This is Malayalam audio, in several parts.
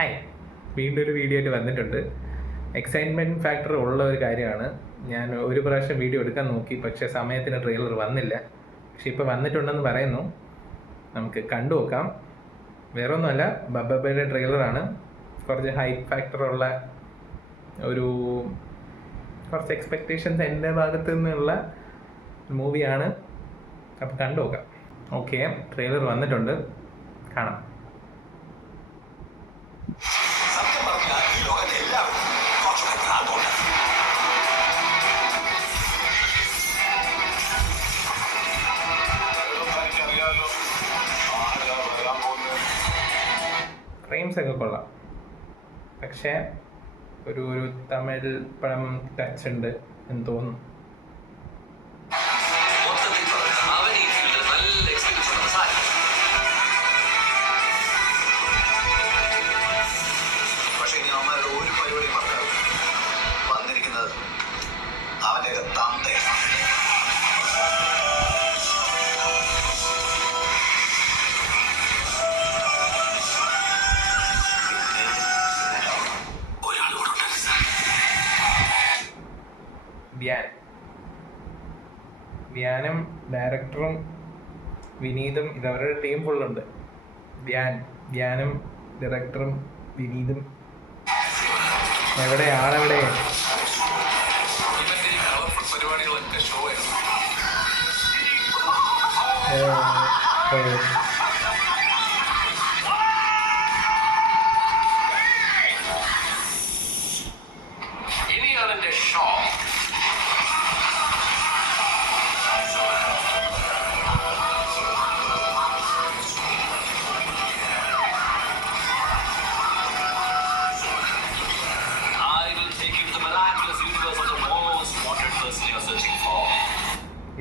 ഹായ്, വീണ്ടും ഒരു വീഡിയോ ആയിട്ട് വന്നിട്ടുണ്ട്. എക്സൈറ്റ്മെൻറ്റ് ഫാക്ടർ ഉള്ള ഒരു കാര്യമാണ്. ഞാൻ ഒരു പ്രാവശ്യം വീഡിയോ എടുക്കാൻ നോക്കി, പക്ഷേ സമയത്തിന് ട്രെയിലർ വന്നില്ല. പക്ഷെ ഇപ്പോൾ വന്നിട്ടുണ്ടെന്ന് പറയുന്നു. നമുക്ക് കണ്ടു നോക്കാം. വേറെ ഒന്നുമല്ല, ബബ്ബയുടെ ട്രെയിലറാണ്. കുറച്ച് ഹൈപ്പ് ഫാക്ടറുള്ള കുറച്ച് എക്സ്പെക്റ്റേഷൻസ് എൻ്റെ ഭാഗത്തു നിന്നുള്ള മൂവിയാണ്. അപ്പോൾ കണ്ടു നോക്കാം. ഓക്കെ, ട്രെയിലർ വന്നിട്ടുണ്ട്, കാണാം. ഫ്രെയിംസ് ഒക്കെ കൊള്ളാം, പക്ഷേ ഒരു തമിഴ് പടം ടച്ച് ഉണ്ട് എന്ന് തോന്നുന്നു. ധ്യാനും ഡയറക്ടറും വിനീതും ഇതവരുടെ ടീം ഫുള്ളുണ്ട്. ധ്യാനും ഡയറക്ടറും വിനീതും എവിടെ ആളെവിടെ?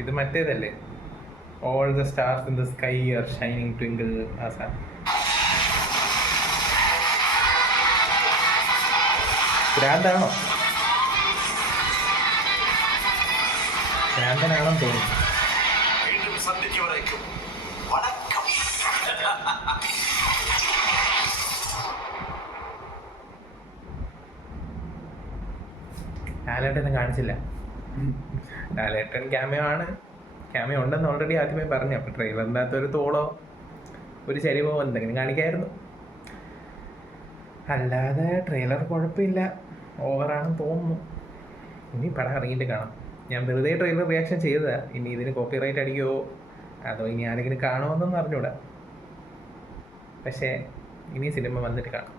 ഇത് മറ്റേതല്ലേ, all the stars in the sky are shining twinkle. ഭ്രാന്താണോ? ഭ്രാന്തനാണെന്ന് തോന്നുന്നു. ലാലേട്ടനെ കാണിച്ചില്ല. ലാലേട്ടൻ ക്യാമിയോ ഉണ്ടെന്ന് ഓൾറെഡി ആദ്യമേ പറഞ്ഞു. അപ്പോൾ ട്രെയിലറിൻ്റെ അകത്ത് ഒരു തോളോ ഒരു ചരിവോ എന്തെങ്കിലും കാണിക്കായിരുന്നു. അല്ലാതെ ട്രെയിലർ കുഴപ്പമില്ല, ഓവറാണെന്ന് തോന്നുന്നു. ഇനി പടം ഇറങ്ങിയിട്ട് കാണാം. ഞാൻ വെറുതെ ട്രെയിലർ റിയാക്ഷൻ ചെയ്തതാണ്. ഇനി ഇതിന് കോപ്പിറൈറ്റ് അടിക്കുമോ അതോ ഇനി ആരെങ്കിലും കാണുമോയെന്നൊന്നും അറിഞ്ഞൂടാ. പക്ഷേ ഇനി സിനിമ വന്നിട്ട് കാണാം.